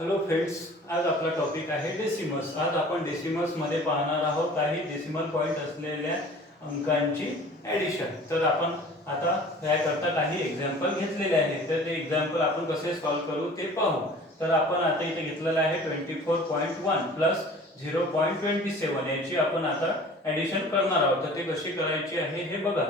Hello friends, आज आपला topic आहे डेसिमल्स। आज आपण डेसिमल्स मध्ये पाहणार आहोत काही डेसिमल पॉइंट असलेल्या अंकांची ॲडिशन। तर आपण आता याकरता काही एक्झाम्पल घेतलेले आहेत, तर ते एक्झाम्पल आपण कसे सॉल्व्ह करू ते पाहू। तर आपण आता इथे घेतलेलं आहे 24.1 प्लस 0.27 याची आपण आता ॲडिशन करणार आहोत। तर ते कशी करायची आहे हे बघा।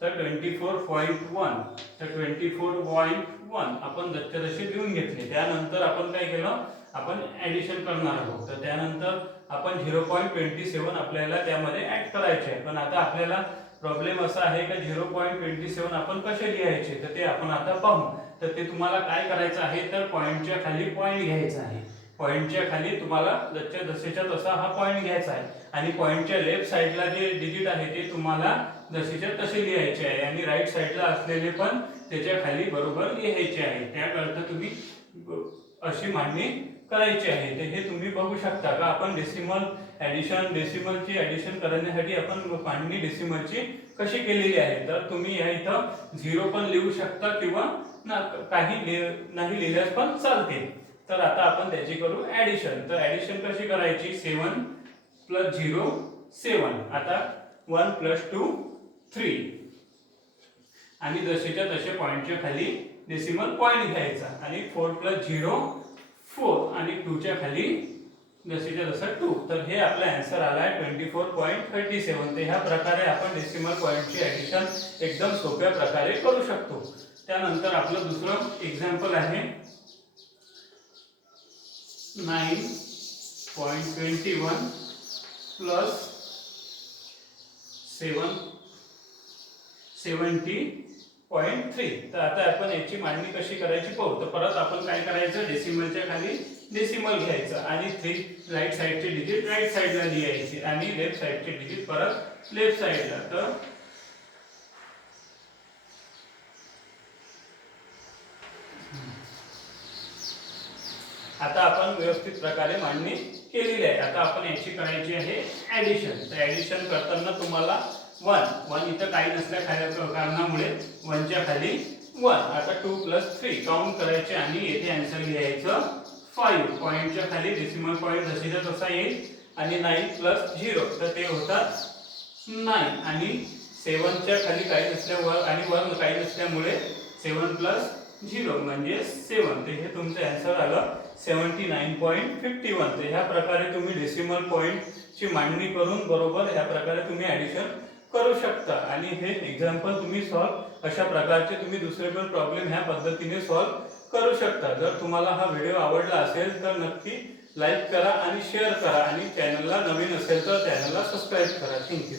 तर 24.1 तर 24.1 आपण जसे जसे लिहून घेतले, त्यानंतर आपण काय केलं, आपण ॲडिशन करणार आहोत। तर त्यानंतर आपण 0.27 आपल्याला त्यामध्ये ॲड करायचे आहे। पण आता आपल्याला प्रॉब्लेम असा आहे की 0.27 आपण कसे लिहायचे, तर ते आपण आता पाहू। तर ते तुम्हाला काय करायचं आहे, तर पॉइंटच्या खाली पॉइंट घ्यायचा आहे। पॉइंटच्या खाली तुम्हाला जसेच्या तसा हा पॉइंट घ्यायचा आहे आणि पॉइंटच्या लेफ्ट साइडला जे डिजिट आहे ते तुम्हाला जसेच्या तसे लिहायचे आहे आणि राईट साइडला असलेले पण त्याच्या खाली बरोबर लिहायचे आहे। त्याकरता तुम्ही अशी मांडणी करायची आहे। तर हे तुम्ही बघू शकता का आपण डेसिमल ॲडिशन, डेसिमलची ॲडिशन करण्यासाठी आपण मांडणी डेसिमलची कशी केलेली आहे। तर तुम्ही या इथं 0 पण लिहू शकता किंवा काही नाही लिहिल्यास पण चालते। तर आता आपण त्याची करू ॲडिशन। तर ॲडिशन कशी करायची, 7 + 0 7, आता 1 + 2 3 आणि जसेच्या तसे पॉइंटच्या खाली डेसिमल पॉइंट घ्यायचा आणि 4 + 0 4 आणि 2 च्या खाली जसेच्या तसं 2। तर हे आपला आन्सर आला आहे 24.37। तर ह्या प्रकारे आपण डेसिमल पॉइंटची ॲडिशन एकदम सोप्या प्रकारे करू शकतो। त्यानंतर आपलं दुसरं एक्झाम्पल आहे 9.21 प्लस 70.3। तर आता आपण याची मांडणी कशी करायची पाहू। तर परत आपण काय करायचं, डेसिमलच्या खाली डेसिमल घ्यायचं आणि 3 राईट साइडचे डिजिट राईट साइडला लिहायचे आणि लेफ्ट साइडचे डिजिट परत लेफ्ट साइडला। तर आता आपण व्यवस्थित प्रकारे मांडणी केलेली आहे। आता आपण याची करायची आहे ॲडिशन। तर ॲडिशन करताना तुम्हाला 1 इथं काही नसल्या कारणामुळे 1 च्या खाली 1, आता 2 + 3 काउंट करायचे आणि येथे आन्सर लिहायचं 5। पॉइंटच्या खाली डेसिमल पॉइंट जसेच्या तसा येईल आणि 9 + 0 तर ते होतात 9 आणि 7 च्या खाली काही नसल्यावर आणि वर काही नसल्यामुळे 7 + 0 म्हणजे 7। तर हे तुमचं आन्सर आलं 79.51। तर ह्या प्रकारे तुम्ही डेसिमल पॉइंट ची मांडणी करून बरोबर ह्या प्रकारे तुम्ही ॲडिशन करू शकता आणि हे एक्झाम्पल तुम्ही सॉल्व अशा प्रकारचे तुम्ही दुसरे पण प्रॉब्लेम ह्या पद्धतीने सॉल्व करू शकता। जर तुम्हाला हा व्हिडिओ आवडला असेल तर नक्की लाईक करा आणि शेअर करा आणि चॅनलला नवीन असेल तर चॅनलला सबस्क्राईब करा। थँक्यू।